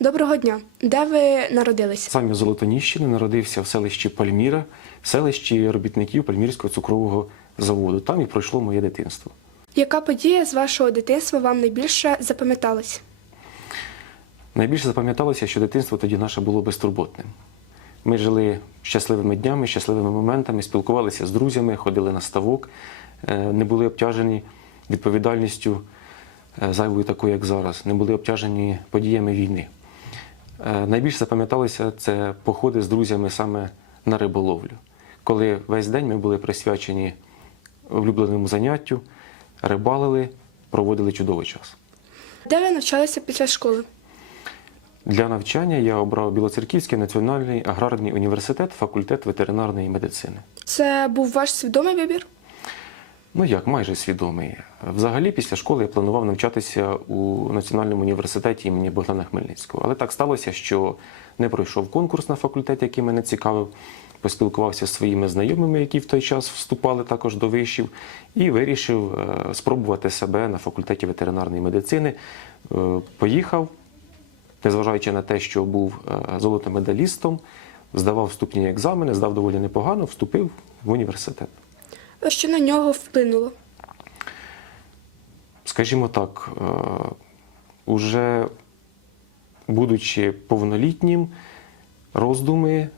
Доброго дня. Де ви народилися? Сам із Золотоніщини народився в селищі Пальміра, селищі робітників Пальмірського цукрового заводу. Там і пройшло моє дитинство. Яка подія з вашого дитинства вам найбільше запам'яталась? Найбільше запам'яталося, що дитинство тоді наше було безтурботним. Ми жили щасливими днями, щасливими моментами, спілкувалися з друзями, ходили на ставок, е, не були обтяжені відповідальністю е, зайвою такою, як зараз, не були обтяжені подіями війни. Е, Найбільше запам'яталося це походи з друзями саме на риболовлю, коли весь день ми були присвячені улюбленому заняттю, рибалили, проводили чудовий час. Де ви навчалися після школи? Для навчання я обрав Білоцерківський національний аграрний університет, факультет ветеринарної медицини. Це був ваш свідомий вибір? Ну як, майже свідомий. Взагалі, після школи я планував навчатися у Національному університеті імені Богдана Хмельницького. Але так сталося, що не пройшов конкурс на факультет, який мене цікавив. Поспілкувався з своїми знайомими, які в той час вступали також до вишів, і вирішив е, спробувати себе на факультеті ветеринарної медицини. Е, Поїхав, незважаючи на те, що був е, золотим медалістом, здавав вступні екзамени, здав доволі непогано, вступив в університет. Що на нього вплинуло? скажімо так, е, уже будучи повнолітнім, роздуми,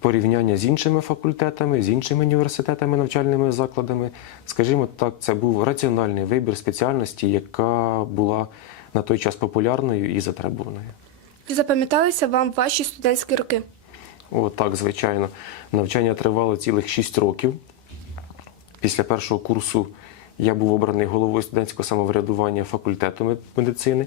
порівняння з іншими факультетами, з іншими університетами, навчальними закладами, скажімо так, це був раціональний вибір спеціальності, яка була на той час популярною і затребуваною. Чи запам'яталися вам ваші студентські роки? О, так, звичайно. Навчання тривало цілих 6 років. Після першого курсу я був обраний головою студентського самоврядування факультету медицини.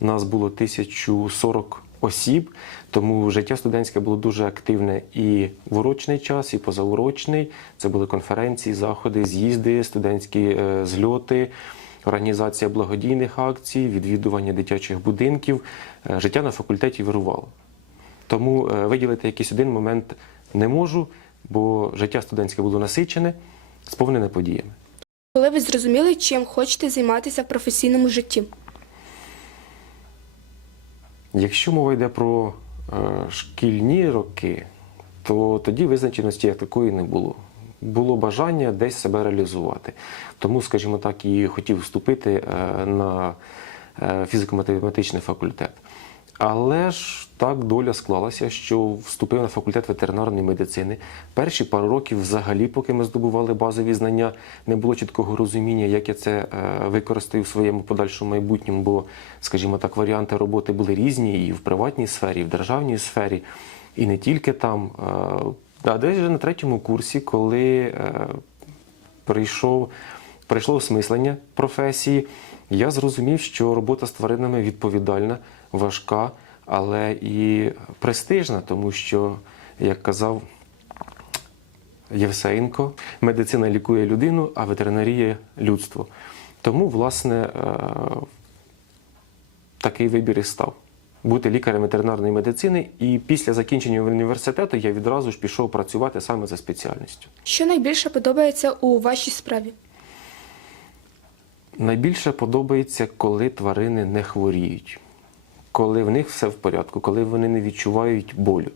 Нас було 1040 осіб, тому життя студентське було дуже активне і в урочний час, і позаурочний. Це були конференції, заходи, з'їзди, студентські е, зльоти, організація благодійних акцій, відвідування дитячих будинків. Е, Життя на факультеті вирувало. Тому е, виділити якийсь один момент не можу, бо життя студентське було насичене, сповнене подіями. Коли ви зрозуміли, чим хочете займатися в професійному житті? Якщо мова йде про е, шкільні роки, то тоді визначеності як такої не було. Було бажання десь себе реалізувати. Тому, скажімо так, і хотів вступити е, на е, фізико-математичний факультет. Але ж так доля склалася, що вступив на факультет ветеринарної медицини. Перші пару років, взагалі, поки ми здобували базові знання, не було чіткого розуміння, як я це е, використаю в своєму подальшому майбутньому. Бо, скажімо так, варіанти роботи були різні і в приватній сфері, і в державній сфері, і не тільки там. Е, А десь вже на третьому курсі, коли е, прийшов, прийшло осмислення професії, я зрозумів, що робота з тваринами відповідальна, важка, але і престижна, тому що, як казав Євсеєнко, медицина лікує людину, а ветеринарія людство. Тому, власне, е, такий вибір і став. Бути лікарем ветеринарної медицини, і після закінчення університету я відразу ж пішов працювати саме за спеціальністю. Що найбільше подобається у вашій справі? Найбільше подобається, коли тварини не хворіють, коли в них все в порядку, коли вони не відчувають болю.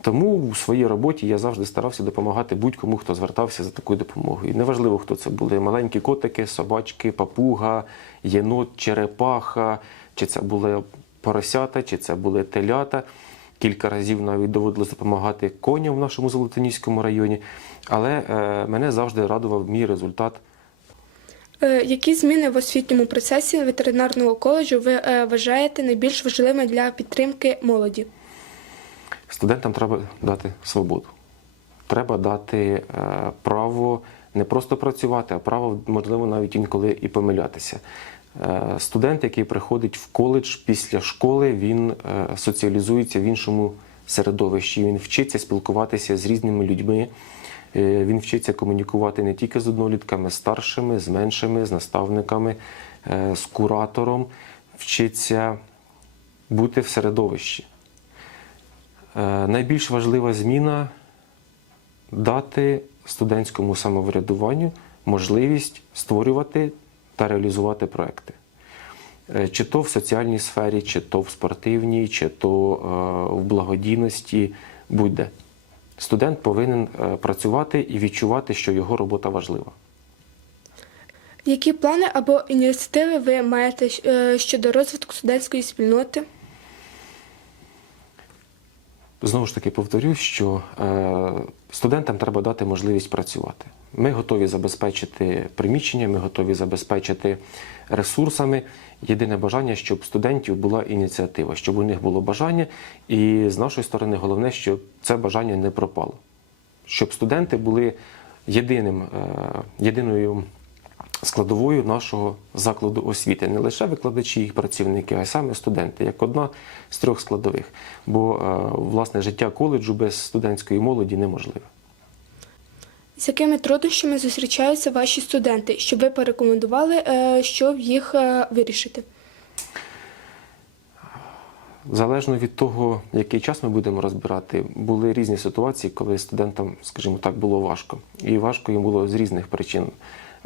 Тому у своїй роботі я завжди старався допомагати будь-кому, хто звертався за такою допомогою. Неважливо, хто це були маленькі котики, собачки, папуга, єнот, черепаха, чи це були поросята, чи це були телята. Кілька разів навіть доводилось допомагати коням в нашому Золотоніському районі. Але е, мене завжди радував мій результат Які зміни в освітньому процесі ветеринарного коледжу ви е, вважаєте найбільш важливими для підтримки молоді? Студентам треба дати свободу. Треба дати е, право не просто працювати, а право, можливо, навіть інколи і помилятися. Е, студент, який приходить в коледж після школи, він е, соціалізується в іншому середовищі. Він вчиться спілкуватися з різними людьми. Е, Він вчиться комунікувати не тільки з однолітками, з старшими, з меншими, з наставниками, е, з куратором, вчиться бути в середовищі. Е, Найбільш важлива зміна дати студентському самоврядуванню можливість створювати та реалізувати проекти. чи то в соціальній сфері, чи то в спортивній, чи то в благодійності, будь-де. Студент повинен е, працювати і відчувати, що його робота важлива. Які плани або ініціативи ви маєте е, щодо розвитку студентської спільноти? Знову ж таки повторюсь, що е, студентам треба дати можливість працювати. Ми готові забезпечити приміщення, ми готові забезпечити ресурсами. Єдине бажання, щоб студентів була ініціатива, щоб у них було бажання, і з нашої сторони головне, щоб це бажання не пропало. Щоб студенти були єдиним, е, єдиною складовою нашого закладу освіти. Не лише викладачі і працівники, а й саме студенти, як одна з трьох складових. Бо е, власне життя коледжу без студентської молоді неможливе. З якими труднощами зустрічаються ваші студенти, щоб ви порекомендували, е, щоб їх е, вирішити? Залежно від того, який час ми будемо розбирати, були різні ситуації, коли студентам, скажімо так, було важко. І важко їм було з різних причин.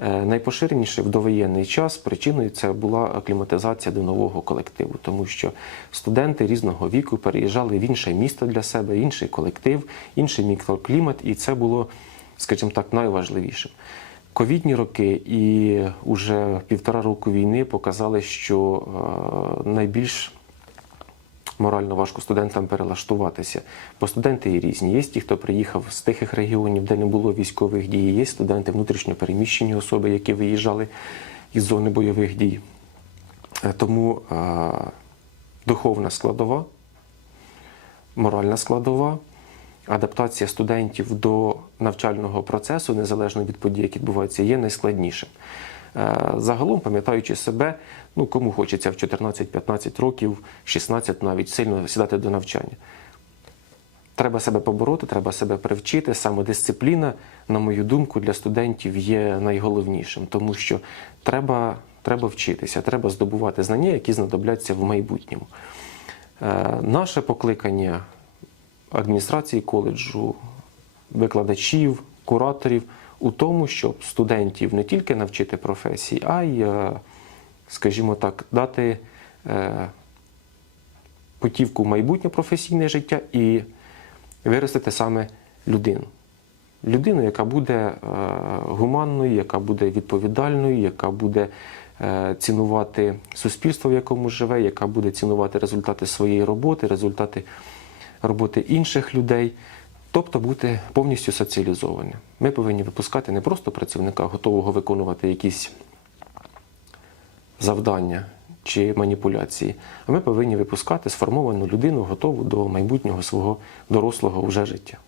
Е, Найпоширеніше в довоєнний час причиною це була акліматизація до нового колективу, тому що студенти різного віку переїжджали в інше місто для себе, інший колектив, інший мікроклімат, і це було, скажімо так, найважливішим. Ковідні роки і вже півтора року війни показали, що е, найбільш морально важко студентам перелаштуватися. Бо студенти і різні. Є ті, хто приїхав з тихих регіонів, де не було військових дій, є студенти внутрішньо переміщені особи, які виїжджали із зони бойових дій. Е, Тому е, духовна складова, моральна складова, адаптація студентів до навчального процесу, незалежно від подій, які відбуваються, є найскладнішим. Е, Загалом, пам'ятаючи себе, ну кому хочеться в 14-15 років, 16 навіть сильно сідати до навчання. Треба себе побороти, треба себе привчити. Самодисципліна, на мою думку, для студентів є найголовнішим, тому що треба, треба вчитися, треба здобувати знання, які знадобляться в майбутньому. Е, Наше покликання адміністрації коледжу, викладачів, кураторів у тому, щоб студентів не тільки навчити професії, а й, е, скажімо так, дати е, путівку в майбутнє професійне життя і виростити саме людину. Людину, яка буде е, гуманною, яка буде відповідальною, яка буде цінувати суспільство, в якому живе, яка буде цінувати результати своєї роботи, результати роботи інших людей, тобто бути повністю соціалізованим. Ми повинні випускати не просто працівника, готового виконувати якісь завдання чи маніпуляції, а ми повинні випускати сформовану людину, готову до майбутнього свого дорослого вже життя.